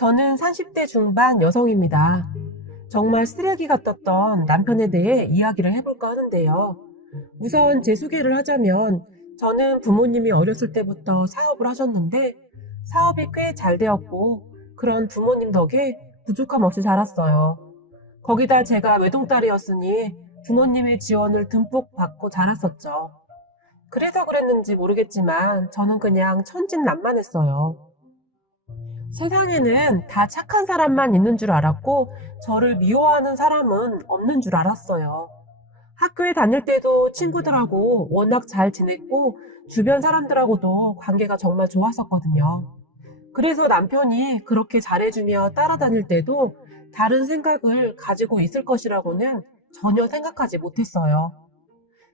저는 30대 중반 여성입니다. 정말 쓰레기 같았던 남편에 대해 이야기를 해볼까 하는데요. 우선 제 소개를 하자면 저는 부모님이 어렸을 때부터 사업을 하셨는데 사업이 꽤 잘 되었고 그런 부모님 덕에 부족함 없이 자랐어요. 거기다 제가 외동딸이었으니 부모님의 지원을 듬뿍 받고 자랐었죠. 그래서 그랬는지 모르겠지만 저는 그냥 천진난만했어요. 세상에는 다 착한 사람만 있는 줄 알았고 저를 미워하는 사람은 없는 줄 알았어요. 학교에 다닐 때도 친구들하고 워낙 잘 지냈고 주변 사람들하고도 관계가 정말 좋았었거든요. 그래서 남편이 그렇게 잘해주며 따라다닐 때도 다른 생각을 가지고 있을 것이라고는 전혀 생각하지 못했어요.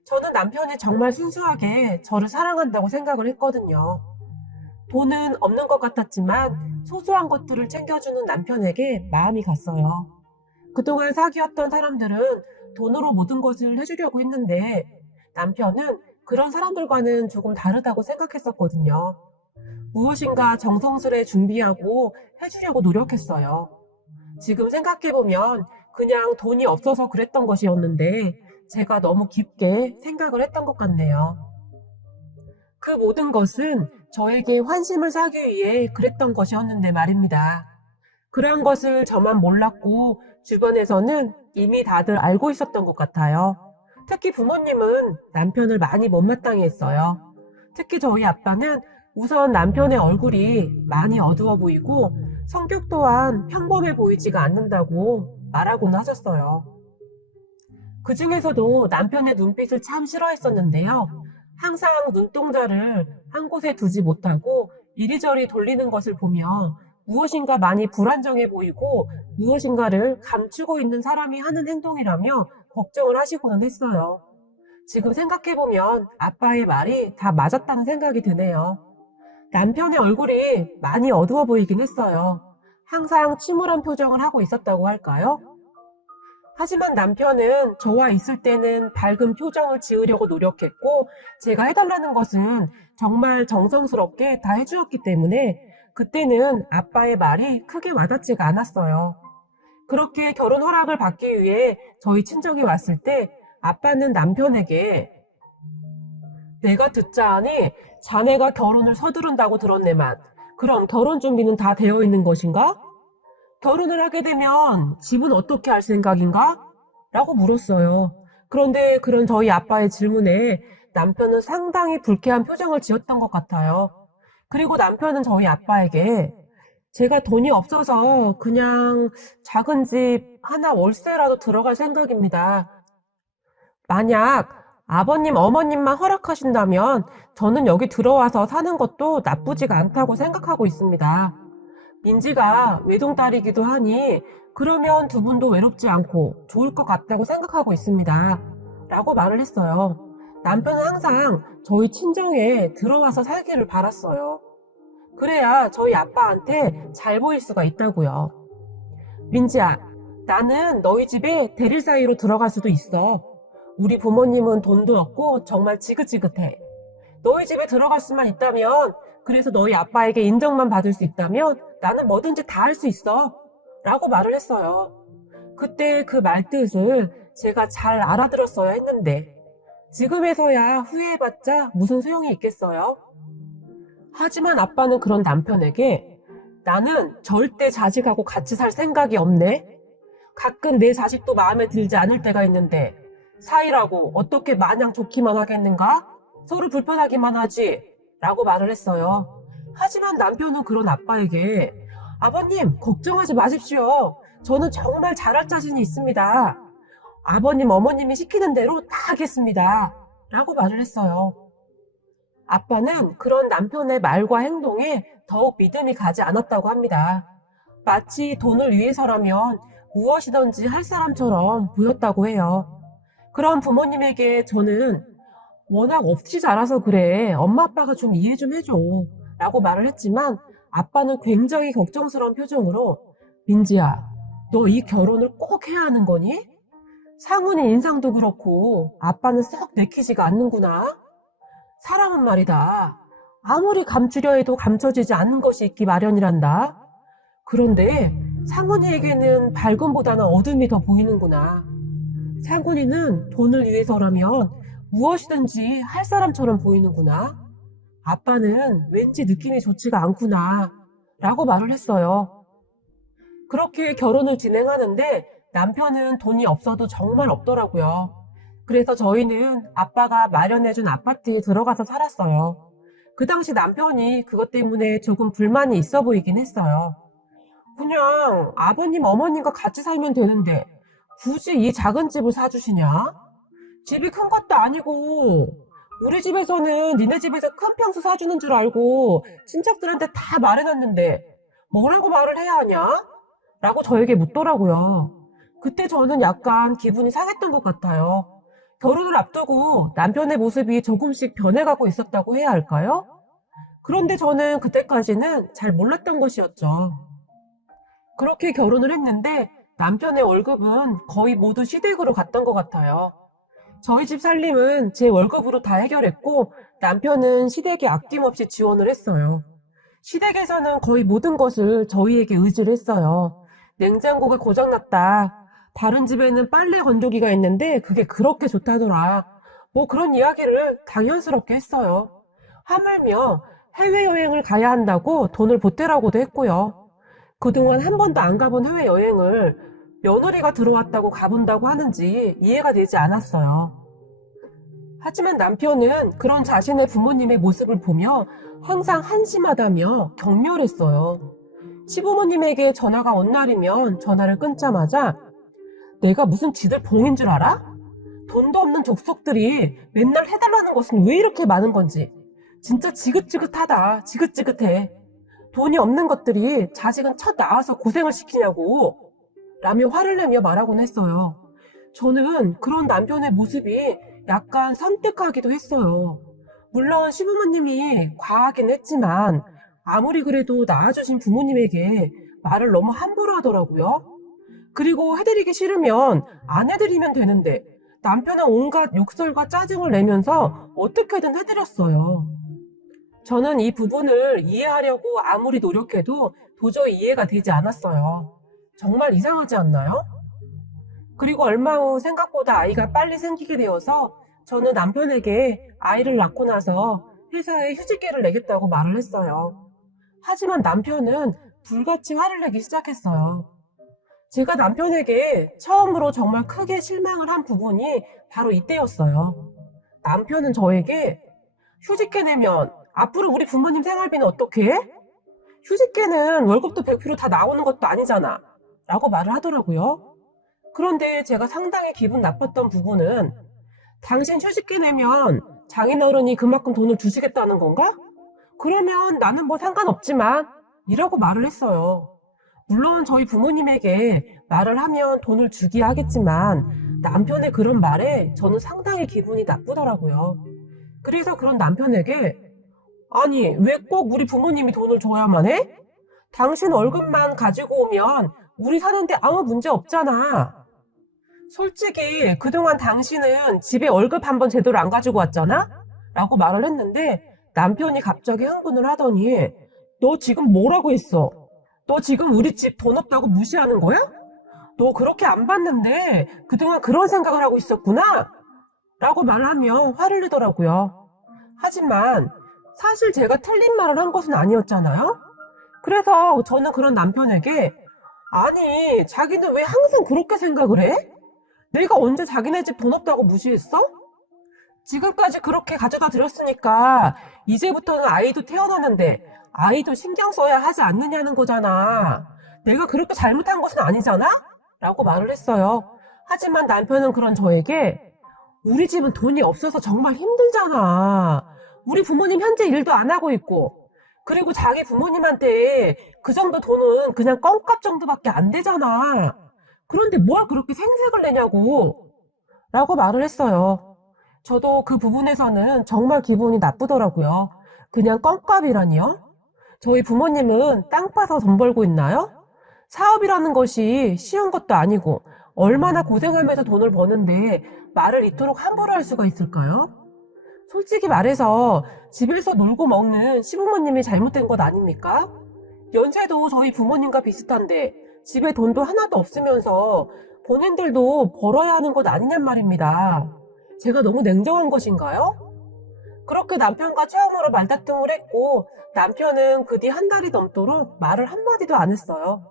저는 남편이 정말 순수하게 저를 사랑한다고 생각을 했거든요. 돈은 없는 것 같았지만 소소한 것들을 챙겨주는 남편에게 마음이 갔어요. 그동안 사귀었던 사람들은 돈으로 모든 것을 해주려고 했는데 남편은 그런 사람들과는 조금 다르다고 생각했었거든요. 무엇인가 정성스레 준비하고 해주려고 노력했어요. 지금 생각해보면 그냥 돈이 없어서 그랬던 것이었는데 제가 너무 깊게 생각을 했던 것 같네요. 그 모든 것은 저에게 환심을 사기 위해 그랬던 것이었는데 말입니다. 그러한 것을 저만 몰랐고 주변에서는 이미 다들 알고 있었던 것 같아요. 특히 부모님은 남편을 많이 못마땅해 했어요. 특히 저희 아빠는 우선 남편의 얼굴이 많이 어두워 보이고 성격 또한 평범해 보이지가 않는다고 말하곤 하셨어요. 그 중에서도 남편의 눈빛을 참 싫어했었는데요. 항상 눈동자를 한 곳에 두지 못하고 이리저리 돌리는 것을 보며 무엇인가 많이 불안정해 보이고 무엇인가를 감추고 있는 사람이 하는 행동이라며 걱정을 하시고는 했어요. 지금 생각해보면 아빠의 말이 다 맞았다는 생각이 드네요. 남편의 얼굴이 많이 어두워 보이긴 했어요. 항상 침울한 표정을 하고 있었다고 할까요? 하지만 남편은 저와 있을 때는 밝은 표정을 지으려고 노력했고 제가 해달라는 것은 정말 정성스럽게 다 해주었기 때문에 그때는 아빠의 말이 크게 와닿지가 않았어요. 그렇게 결혼 허락을 받기 위해 저희 친정에 왔을 때 아빠는 남편에게 내가 듣자 하니 자네가 결혼을 서두른다고 들었네만 그럼 결혼 준비는 다 되어 있는 것인가? 결혼을 하게 되면 집은 어떻게 할 생각인가? 라고 물었어요. 그런데 그런 저희 아빠의 질문에 남편은 상당히 불쾌한 표정을 지었던 것 같아요. 그리고 남편은 저희 아빠에게 제가 돈이 없어서 그냥 작은 집 하나 월세라도 들어갈 생각입니다. 만약 아버님, 어머님만 허락하신다면 저는 여기 들어와서 사는 것도 나쁘지가 않다고 생각하고 있습니다. 민지가 외동딸이기도 하니 그러면 두 분도 외롭지 않고 좋을 것 같다고 생각하고 있습니다. 라고 말을 했어요. 남편은 항상 저희 친정에 들어와서 살기를 바랐어요. 그래야 저희 아빠한테 잘 보일 수가 있다고요. 민지야, 나는 너희 집에 대릴 사이로 들어갈 수도 있어. 우리 부모님은 돈도 없고 정말 지긋지긋해. 너희 집에 들어갈 수만 있다면, 그래서 너희 아빠에게 인정만 받을 수 있다면 나는 뭐든지 다 할 수 있어. 라고 말을 했어요. 그때 그 말뜻을 제가 잘 알아들었어야 했는데 지금에서야 후회해봤자 무슨 소용이 있겠어요? 하지만 아빠는 그런 남편에게 나는 절대 자식하고 같이 살 생각이 없네. 가끔 내 자식도 마음에 들지 않을 때가 있는데 사이라고 어떻게 마냥 좋기만 하겠는가? 서로 불편하기만 하지. 라고 말을 했어요. 하지만 남편은 그런 아빠에게 아버님 걱정하지 마십시오. 저는 정말 잘할 자신이 있습니다. 아버님 어머님이 시키는 대로 다 하겠습니다. 라고 말을 했어요. 아빠는 그런 남편의 말과 행동에 더욱 믿음이 가지 않았다고 합니다. 마치 돈을 위해서라면 무엇이든지 할 사람처럼 보였다고 해요. 그런 부모님에게 저는 워낙 없이 자라서 그래. 엄마 아빠가 좀 이해 좀 해줘. 라고 말을 했지만 아빠는 굉장히 걱정스러운 표정으로 민지야, 너 이 결혼을 꼭 해야 하는 거니? 상훈이 인상도 그렇고 아빠는 썩 내키지가 않는구나. 사람은 말이다. 아무리 감추려 해도 감춰지지 않는 것이 있기 마련이란다. 그런데 상훈이에게는 밝음보다는 어둠이 더 보이는구나. 상훈이는 돈을 위해서라면 무엇이든지 할 사람처럼 보이는구나. 아빠는 왠지 느낌이 좋지가 않구나. 라고 말을 했어요. 그렇게 결혼을 진행하는데 남편은 돈이 없어도 정말 없더라고요. 그래서 저희는 아빠가 마련해준 아파트에 들어가서 살았어요. 그 당시 남편이 그것 때문에 조금 불만이 있어 보이긴 했어요. 그냥 아버님, 어머님과 같이 살면 되는데 굳이 이 작은 집을 사주시냐? 집이 큰 것도 아니고 우리 집에서는 니네 집에서 큰 평수 사주는 줄 알고 친척들한테 다 말해놨는데 뭐라고 말을 해야 하냐? 라고 저에게 묻더라고요. 그때 저는 약간 기분이 상했던 것 같아요. 결혼을 앞두고 남편의 모습이 조금씩 변해가고 있었다고 해야 할까요? 그런데 저는 그때까지는 잘 몰랐던 것이었죠. 그렇게 결혼을 했는데 남편의 월급은 거의 모두 시댁으로 갔던 것 같아요. 저희 집 살림은 제 월급으로 다 해결했고 남편은 시댁에 아낌없이 지원을 했어요. 시댁에서는 거의 모든 것을 저희에게 의지를 했어요. 냉장고가 고장났다. 다른 집에는 빨래 건조기가 있는데 그게 그렇게 좋다더라. 뭐 그런 이야기를 당연스럽게 했어요. 하물며 해외여행을 가야 한다고 돈을 보태라고도 했고요. 그동안 한 번도 안 가본 해외여행을 며느리가 들어왔다고 가본다고 하는지 이해가 되지 않았어요. 하지만 남편은 그런 자신의 부모님의 모습을 보며 항상 한심하다며 경멸했어요. 시부모님에게 전화가 온 날이면 전화를 끊자마자 내가 무슨 지들 봉인 줄 알아? 돈도 없는 족속들이 맨날 해달라는 것은 왜 이렇게 많은 건지 진짜 지긋지긋하다. 지긋지긋해. 돈이 없는 것들이 자식은 첫 낳아서 고생을 시키냐고 라며 화를 내며 말하곤 했어요. 저는 그런 남편의 모습이 약간 섬뜩하기도 했어요. 물론 시부모님이 과하긴 했지만 아무리 그래도 낳아주신 부모님에게 말을 너무 함부로 하더라고요. 그리고 해드리기 싫으면 안 해드리면 되는데 남편은 온갖 욕설과 짜증을 내면서 어떻게든 해드렸어요. 저는 이 부분을 이해하려고 아무리 노력해도 도저히 이해가 되지 않았어요. 정말 이상하지 않나요? 그리고 얼마 후 생각보다 아이가 빨리 생기게 되어서 저는 남편에게 아이를 낳고 나서 회사에 휴직계를 내겠다고 말을 했어요. 하지만 남편은 불같이 화를 내기 시작했어요. 제가 남편에게 처음으로 정말 크게 실망을 한 부분이 바로 이때였어요. 남편은 저에게 휴직계 내면 앞으로 우리 부모님 생활비는 어떻게 해? 휴직계는 월급도 100% 다 나오는 것도 아니잖아. 라고 말을 하더라고요. 그런데 제가 상당히 기분 나빴던 부분은 당신 휴직계 내면 장인어른이 그만큼 돈을 주시겠다는 건가? 그러면 나는 뭐 상관없지만 이라고 말을 했어요. 물론 저희 부모님에게 말을 하면 돈을 주기 하겠지만 남편의 그런 말에 저는 상당히 기분이 나쁘더라고요. 그래서 그런 남편에게 아니 왜 꼭 우리 부모님이 돈을 줘야만 해? 당신 월급만 가지고 오면 우리 사는데 아무 문제 없잖아. 솔직히 그동안 당신은 집에 월급 한 번 제대로 안 가지고 왔잖아? 라고 말을 했는데 남편이 갑자기 흥분을 하더니 너 지금 뭐라고 했어? 너 지금 우리 집 돈 없다고 무시하는 거야? 너 그렇게 안 봤는데 그동안 그런 생각을 하고 있었구나? 라고 말을 하며 화를 내더라고요. 하지만 사실 제가 틀린 말을 한 것은 아니었잖아요? 그래서 저는 그런 남편에게 아니 자기는 왜 항상 그렇게 생각을 해? 내가 언제 자기네 집 돈 없다고 무시했어? 지금까지 그렇게 가져다 드렸으니까 이제부터는 아이도 태어나는데 아이도 신경 써야 하지 않느냐는 거잖아. 내가 그렇게 잘못한 것은 아니잖아? 라고 말을 했어요. 하지만 남편은 그런 저에게 우리 집은 돈이 없어서 정말 힘들잖아. 우리 부모님 현재 일도 안 하고 있고 그리고 자기 부모님한테 그 정도 돈은 그냥 껌값 정도밖에 안 되잖아. 그런데 뭘 그렇게 생색을 내냐고 라고 말을 했어요. 저도 그 부분에서는 정말 기분이 나쁘더라고요. 그냥 껌값이라니요? 저희 부모님은 땅 파서 돈 벌고 있나요? 사업이라는 것이 쉬운 것도 아니고 얼마나 고생하면서 돈을 버는데 말을 이토록 함부로 할 수가 있을까요? 솔직히 말해서 집에서 놀고 먹는 시부모님이 잘못된 것 아닙니까? 연세도 저희 부모님과 비슷한데 집에 돈도 하나도 없으면서 본인들도 벌어야 하는 것 아니냔 말입니다. 제가 너무 냉정한 것인가요? 그렇게 남편과 처음으로 말다툼을 했고 남편은 그 뒤 한 달이 넘도록 말을 한마디도 안 했어요.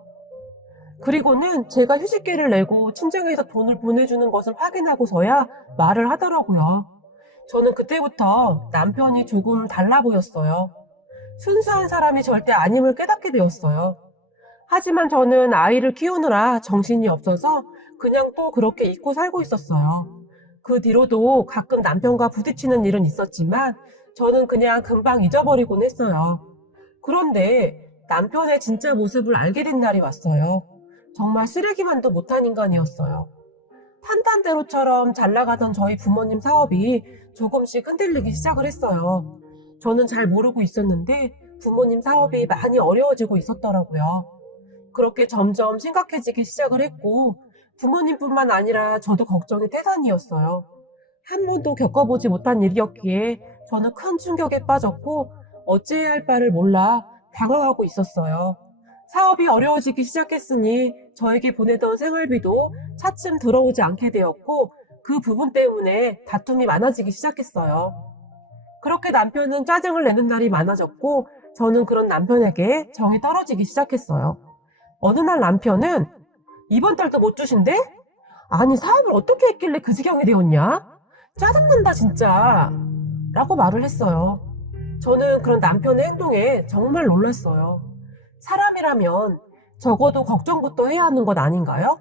그리고는 제가 휴직계를 내고 친정에서 돈을 보내주는 것을 확인하고서야 말을 하더라고요. 저는 그때부터 남편이 조금 달라 보였어요. 순수한 사람이 절대 아님을 깨닫게 되었어요. 하지만 저는 아이를 키우느라 정신이 없어서 그냥 또 그렇게 잊고 살고 있었어요. 그 뒤로도 가끔 남편과 부딪히는 일은 있었지만 저는 그냥 금방 잊어버리곤 했어요. 그런데 남편의 진짜 모습을 알게 된 날이 왔어요. 정말 쓰레기만도 못한 인간이었어요. 탄탄대로처럼 잘 나가던 저희 부모님 사업이 조금씩 흔들리기 시작을 했어요. 저는 잘 모르고 있었는데 부모님 사업이 많이 어려워지고 있었더라고요. 그렇게 점점 심각해지기 시작을 했고 부모님뿐만 아니라 저도 걱정이 태산이었어요. 한 번도 겪어보지 못한 일이었기에 저는 큰 충격에 빠졌고 어찌해야 할 바를 몰라 당황하고 있었어요. 사업이 어려워지기 시작했으니 저에게 보내던 생활비도 차츰 들어오지 않게 되었고 그 부분 때문에 다툼이 많아지기 시작했어요. 그렇게 남편은 짜증을 내는 날이 많아졌고 저는 그런 남편에게 정이 떨어지기 시작했어요. 어느 날 남편은 이번 달도 못 주신대? 아니 사업을 어떻게 했길래 그 지경이 되었냐? 짜증난다 진짜 라고 말을 했어요. 저는 그런 남편의 행동에 정말 놀랐어요. 사람이라면 적어도 걱정부터 해야 하는 것 아닌가요?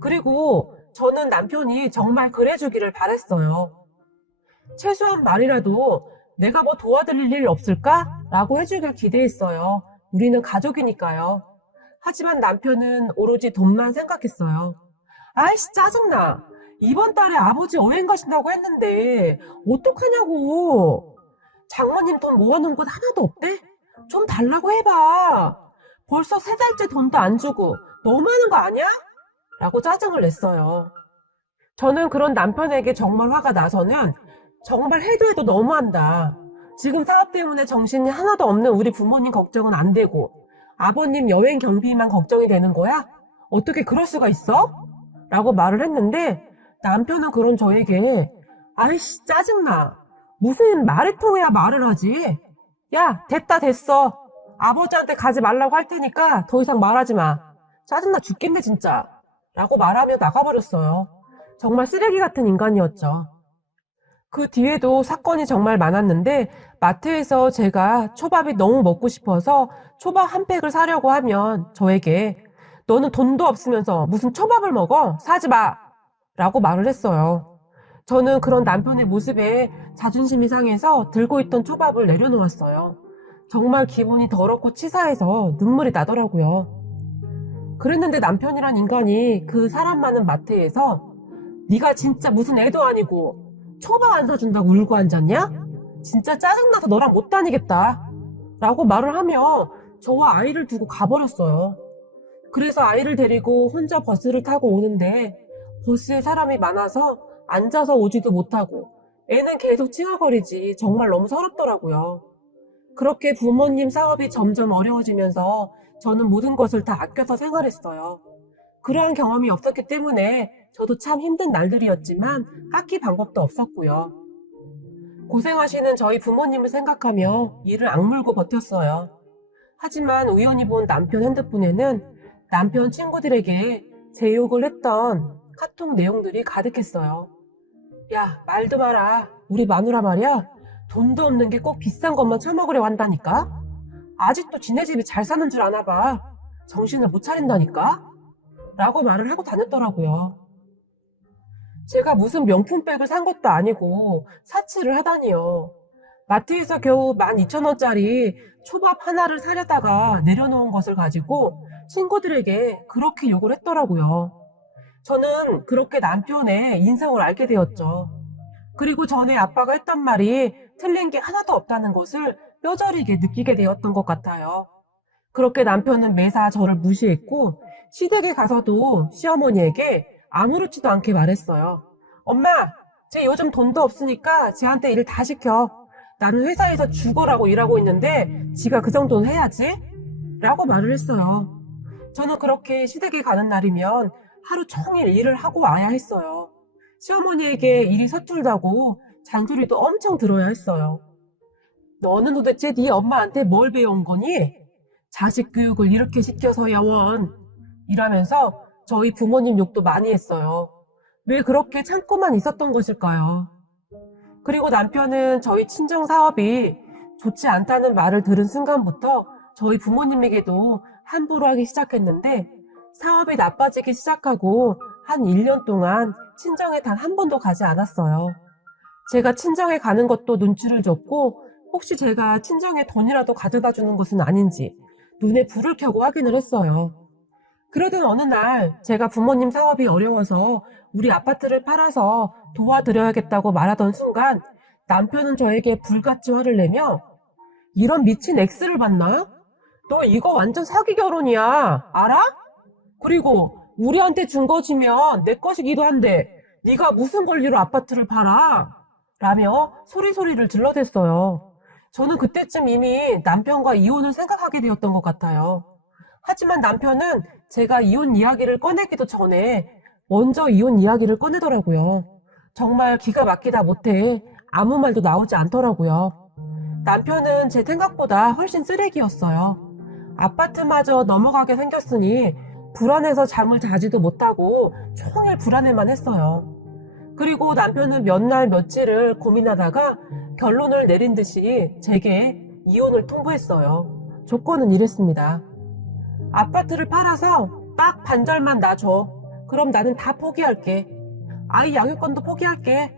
그리고 저는 남편이 정말 그래주기를 바랬어요. 최소한 말이라도 내가 뭐 도와드릴 일 없을까? 라고 해주길 기대했어요. 우리는 가족이니까요. 하지만 남편은 오로지 돈만 생각했어요. 아이씨 짜증나. 이번 달에 아버지 여행 가신다고 했는데 어떡하냐고. 장모님 돈 모아놓은 것 하나도 없대? 좀 달라고 해봐. 벌써 3달째 돈도 안 주고 너무하는 거 아니야? 라고 짜증을 냈어요. 저는 그런 남편에게 정말 화가 나서는 정말 해도 해도 너무한다. 지금 사업 때문에 정신이 하나도 없는 우리 부모님 걱정은 안 되고 아버님 여행 경비만 걱정이 되는 거야? 어떻게 그럴 수가 있어? 라고 말을 했는데 남편은 그런 저에게 아이씨 짜증나. 무슨 말이 통해야 말을 하지? 야 됐다 됐어. 아버지한테 가지 말라고 할 테니까 더 이상 말하지 마. 짜증나 죽겠네 진짜. 라고 말하며 나가버렸어요. 정말 쓰레기 같은 인간이었죠. 그 뒤에도 사건이 정말 많았는데 마트에서 제가 초밥이 너무 먹고 싶어서 초밥 한 팩을 사려고 하면 저에게 너는 돈도 없으면서 무슨 초밥을 먹어? 사지 마! 라고 말을 했어요. 저는 그런 남편의 모습에 자존심이 상해서 들고 있던 초밥을 내려놓았어요. 정말 기분이 더럽고 치사해서 눈물이 나더라고요. 그랬는데 남편이란 인간이 그 사람 많은 마트에서 네가 진짜 무슨 애도 아니고 초밥 안 사준다고 울고 앉았냐? 진짜 짜증나서 너랑 못 다니겠다. 라고 말을 하며 저와 아이를 두고 가버렸어요. 그래서 아이를 데리고 혼자 버스를 타고 오는데 버스에 사람이 많아서 앉아서 오지도 못하고 애는 계속 칭얼거리지 정말 너무 서럽더라고요. 그렇게 부모님 사업이 점점 어려워지면서 저는 모든 것을 다 아껴서 생활했어요. 그러한 경험이 없었기 때문에 저도 참 힘든 날들이었지만 딱히 방법도 없었고요. 고생하시는 저희 부모님을 생각하며 이를 악물고 버텼어요. 하지만 우연히 본 남편 핸드폰에는 남편 친구들에게 제 욕을 했던 카톡 내용들이 가득했어요. 야, 말도 마라. 우리 마누라 말이야. 돈도 없는 게 꼭 비싼 것만 처먹으려고 한다니까? 아직도 지네 집이 잘 사는 줄 아나 봐. 정신을 못 차린다니까? 라고 말을 하고 다녔더라고요. 제가 무슨 명품백을 산 것도 아니고 사치를 하다니요. 마트에서 겨우 12,000원짜리 초밥 하나를 사려다가 내려놓은 것을 가지고 친구들에게 그렇게 욕을 했더라고요. 저는 그렇게 남편의 인성을 알게 되었죠. 그리고 전에 아빠가 했던 말이 틀린 게 하나도 없다는 것을 뼈저리게 느끼게 되었던 것 같아요. 그렇게 남편은 매사 저를 무시했고 시댁에 가서도 시어머니에게 아무렇지도 않게 말했어요. 엄마, 쟤 요즘 돈도 없으니까 쟤한테 일 다 시켜. 나는 회사에서 죽어라고 일하고 있는데 지가 그 정도는 해야지. 라고 말을 했어요. 저는 그렇게 시댁에 가는 날이면 하루 종일 일을 하고 와야 했어요. 시어머니에게 일이 서툴다고 잔소리도 엄청 들어야 했어요. 너는 도대체 네 엄마한테 뭘 배운 거니? 자식 교육을 이렇게 시켜서야 원. 이라면서 저희 부모님 욕도 많이 했어요. 왜 그렇게 참고만 있었던 것일까요? 그리고 남편은 저희 친정 사업이 좋지 않다는 말을 들은 순간부터 저희 부모님에게도 함부로 하기 시작했는데 사업이 나빠지기 시작하고 한 1년 동안 친정에 단 한 번도 가지 않았어요. 제가 친정에 가는 것도 눈치를 줬고 혹시 제가 친정에 돈이라도 가져다 주는 것은 아닌지 눈에 불을 켜고 확인을 했어요. 그러던 어느 날 제가 부모님 사업이 어려워서 우리 아파트를 팔아서 도와드려야겠다고 말하던 순간 남편은 저에게 불같이 화를 내며 이런 미친 X를 봤나? 너 이거 완전 사기 결혼이야. 알아? 그리고 우리한테 준 것이면 내 것이기도 한데 네가 무슨 권리로 아파트를 팔아? 라며 소리소리를 질러댔어요. 저는 그때쯤 이미 남편과 이혼을 생각하게 되었던 것 같아요. 하지만 남편은 제가 이혼 이야기를 꺼내기도 전에 먼저 이혼 이야기를 꺼내더라고요. 정말 기가 막히다 못해 아무 말도 나오지 않더라고요. 남편은 제 생각보다 훨씬 쓰레기였어요. 아파트마저 넘어가게 생겼으니 불안해서 잠을 자지도 못하고 종일 불안해만 했어요. 그리고 남편은 몇 날 며칠을 고민하다가 결론을 내린 듯이 제게 이혼을 통보했어요. 조건은 이랬습니다. 아파트를 팔아서 딱 반절만 놔줘. 그럼 나는 다 포기할게. 아이 양육권도 포기할게.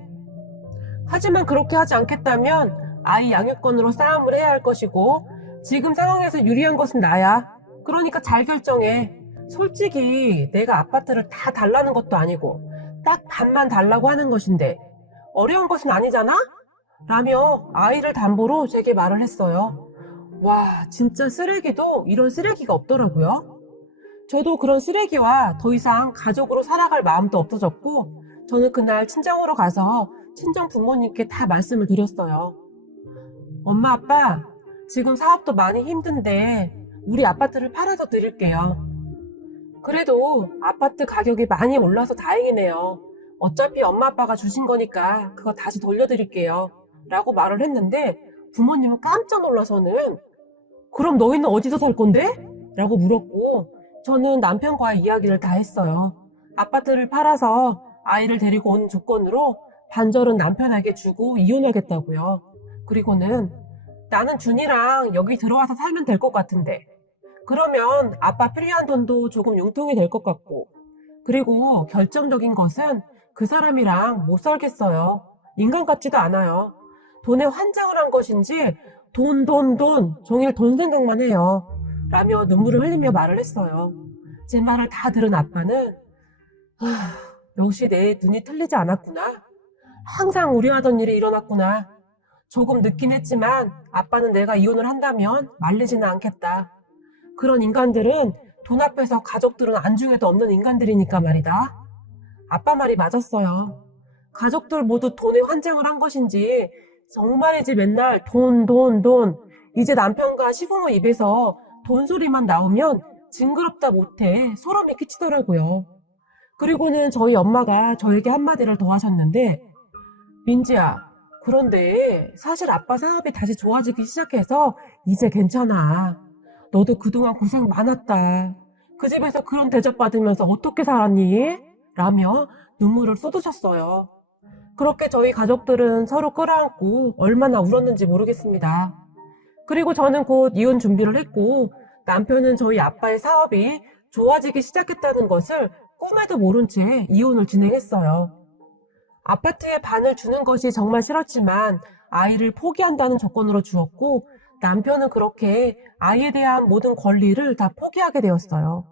하지만 그렇게 하지 않겠다면 아이 양육권으로 싸움을 해야 할 것이고 지금 상황에서 유리한 것은 나야. 그러니까 잘 결정해. 솔직히 내가 아파트를 다 달라는 것도 아니고 딱 반만 달라고 하는 것인데 어려운 것은 아니잖아? 라며 아이를 담보로 제게 말을 했어요. 와, 진짜 쓰레기도 이런 쓰레기가 없더라고요. 저도 그런 쓰레기와 더 이상 가족으로 살아갈 마음도 없어졌고 저는 그날 친정으로 가서 친정 부모님께 다 말씀을 드렸어요. 엄마, 아빠, 지금 사업도 많이 힘든데 우리 아파트를 팔아서 드릴게요. 그래도 아파트 가격이 많이 올라서 다행이네요. 어차피 엄마 아빠가 주신 거니까 그거 다시 돌려드릴게요. 라고 말을 했는데 부모님은 깜짝 놀라서는 그럼 너희는 어디서 살 건데? 라고 물었고 저는 남편과의 이야기를 다 했어요. 아파트를 팔아서 아이를 데리고 오는 조건으로 반절은 남편에게 주고 이혼하겠다고요. 그리고는 나는 준이랑 여기 들어와서 살면 될 것 같은데 그러면 아빠 필요한 돈도 조금 융통이 될 것 같고 그리고 결정적인 것은 그 사람이랑 못 살겠어요. 인간 같지도 않아요. 돈에 환장을 한 것인지 돈 종일 돈 생각만 해요. 라며 눈물을 흘리며 말을 했어요. 제 말을 다 들은 아빠는 역시 내 눈이 틀리지 않았구나. 항상 우려하던 일이 일어났구나. 조금 늦긴 했지만 아빠는 내가 이혼을 한다면 말리지는 않겠다. 그런 인간들은 돈 앞에서 가족들은 안중에도 없는 인간들이니까 말이다. 아빠 말이 맞았어요. 가족들 모두 돈에 환장을 한 것인지 정말이지 맨날 돈. 이제 남편과 시부모 입에서 돈 소리만 나오면 징그럽다 못해 소름이 끼치더라고요. 그리고는 저희 엄마가 저에게 한마디를 더 하셨는데 민지야, 그런데 사실 아빠 사업이 다시 좋아지기 시작해서 이제 괜찮아. 너도 그동안 고생 많았다. 그 집에서 그런 대접받으면서 어떻게 살았니? 라며 눈물을 쏟으셨어요. 그렇게 저희 가족들은 서로 끌어안고 얼마나 울었는지 모르겠습니다. 그리고 저는 곧 이혼 준비를 했고 남편은 저희 아빠의 사업이 좋아지기 시작했다는 것을 꿈에도 모른 채 이혼을 진행했어요. 아파트의 반을 주는 것이 정말 싫었지만 아이를 포기한다는 조건으로 주었고 남편은 그렇게 아이에 대한 모든 권리를 다 포기하게 되었어요.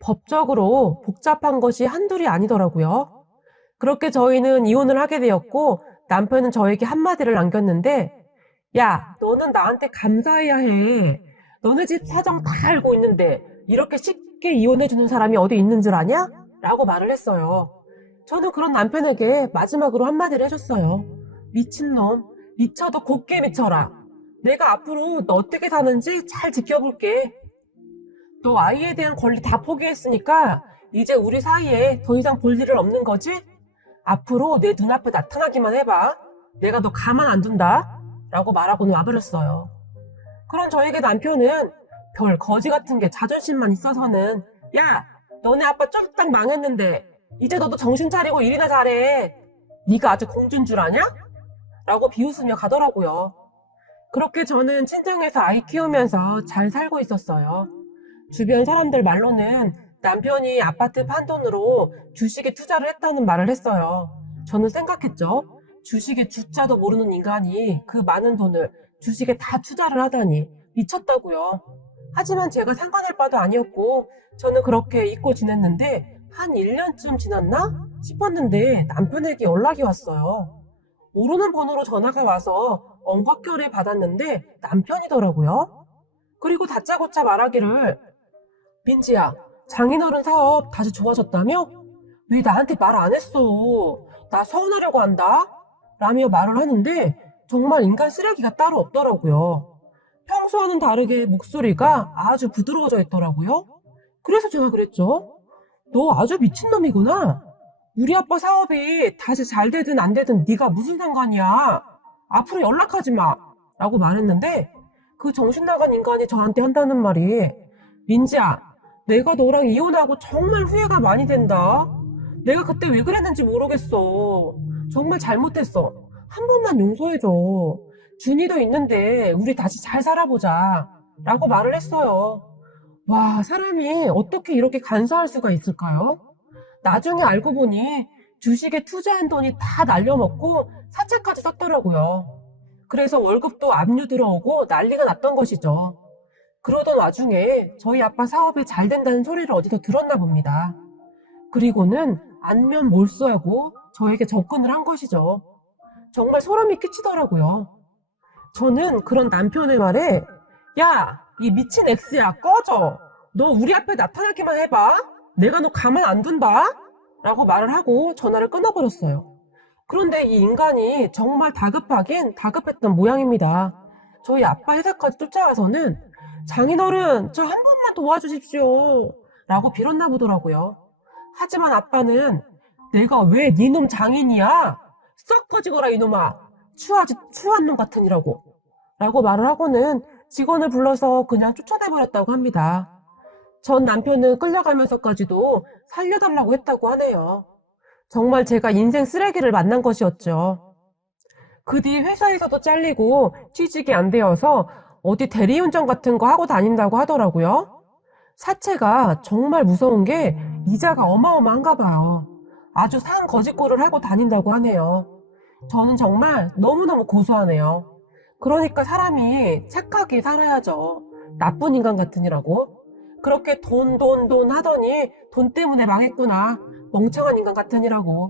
법적으로 복잡한 것이 한둘이 아니더라고요. 그렇게 저희는 이혼을 하게 되었고 남편은 저에게 한마디를 남겼는데 야, 너는 나한테 감사해야 해. 너네 집 사정 다 알고 있는데 이렇게 쉽게 이혼해주는 사람이 어디 있는 줄 아냐? 라고 말을 했어요. 저는 그런 남편에게 마지막으로 한마디를 해줬어요. 미친놈, 미쳐도 곱게 미쳐라. 내가 앞으로 너 어떻게 사는지 잘 지켜볼게. 너 아이에 대한 권리 다 포기했으니까 이제 우리 사이에 더 이상 볼 일은 없는 거지? 앞으로 내 눈앞에 나타나기만 해봐. 내가 너 가만 안 둔다. 라고 말하고는 와버렸어요. 그런 저에게 남편은 별 거지 같은 게 자존심만 있어서는 야, 너네 아빠 쫄딱 망했는데 이제 너도 정신 차리고 일이나 잘해. 네가 아직 공주인 줄 아냐? 라고 비웃으며 가더라고요. 그렇게 저는 친정에서 아이 키우면서 잘 살고 있었어요. 주변 사람들 말로는 남편이 아파트 판돈으로 주식에 투자를 했다는 말을 했어요. 저는 생각했죠. 주식에 주자도 모르는 인간이 그 많은 돈을 주식에 다 투자를 하다니 미쳤다고요. 하지만 제가 상관할 바도 아니었고 저는 그렇게 잊고 지냈는데 한 1년쯤 지났나 싶었는데 남편에게 연락이 왔어요. 모르는 번호로 전화가 와서 엉겁결에 받았는데 남편이더라고요. 그리고 다짜고짜 말하기를 민지야, 장인어른 사업 다시 좋아졌다며? 왜 나한테 말 안 했어? 나 서운하려고 한다? 라며 말을 하는데 정말 인간 쓰레기가 따로 없더라고요. 평소와는 다르게 목소리가 아주 부드러워져 있더라고요. 그래서 제가 그랬죠. 너 아주 미친놈이구나. 우리 아빠 사업이 다시 잘 되든 안 되든 네가 무슨 상관이야. 앞으로 연락하지 마. 라고 말했는데 그 정신 나간 인간이 저한테 한다는 말이 민지야, 내가 너랑 이혼하고 정말 후회가 많이 된다. 내가 그때 왜 그랬는지 모르겠어. 정말 잘못했어. 한 번만 용서해줘. 준이도 있는데 우리 다시 잘 살아보자. 라고 말을 했어요. 와, 사람이 어떻게 이렇게 간사할 수가 있을까요? 나중에 알고 보니 주식에 투자한 돈이 다 날려먹고 사채까지 썼더라고요. 그래서 월급도 압류 들어오고 난리가 났던 것이죠. 그러던 와중에 저희 아빠 사업이 잘 된다는 소리를 어디서 들었나 봅니다. 그리고는 안면 몰수하고 저에게 접근을 한 것이죠. 정말 소름이 끼치더라고요. 저는 그런 남편의 말에 야, 이 미친 X야 꺼져. 너 우리 앞에 나타나기만 해봐. 내가 너 가만 안 둔다. 라고 말을 하고 전화를 끊어버렸어요. 그런데 이 인간이 정말 다급하긴 다급했던 모양입니다. 저희 아빠 회사까지 쫓아와서는 장인어른 저 한 번만 도와주십시오 라고 빌었나 보더라고요. 하지만 아빠는 내가 왜 니놈 장인이야? 썩 꺼지거라 이놈아. 추하지 추한 놈 같으니라고 라고 말을 하고는 직원을 불러서 그냥 쫓아내버렸다고 합니다. 전 남편은 끌려가면서까지도 살려달라고 했다고 하네요. 정말 제가 인생 쓰레기를 만난 것이었죠. 그 뒤 회사에서도 잘리고 취직이 안 되어서 어디 대리운전 같은 거 하고 다닌다고 하더라고요. 사채가 정말 무서운 게 이자가 어마어마한가 봐요. 아주 산 거짓골을 하고 다닌다고 하네요. 저는 정말 너무너무 고소하네요. 그러니까 사람이 착하게 살아야죠. 나쁜 인간 같으니라고. 그렇게 돈 하더니 돈 때문에 망했구나. 멍청한 인간 같으니라고.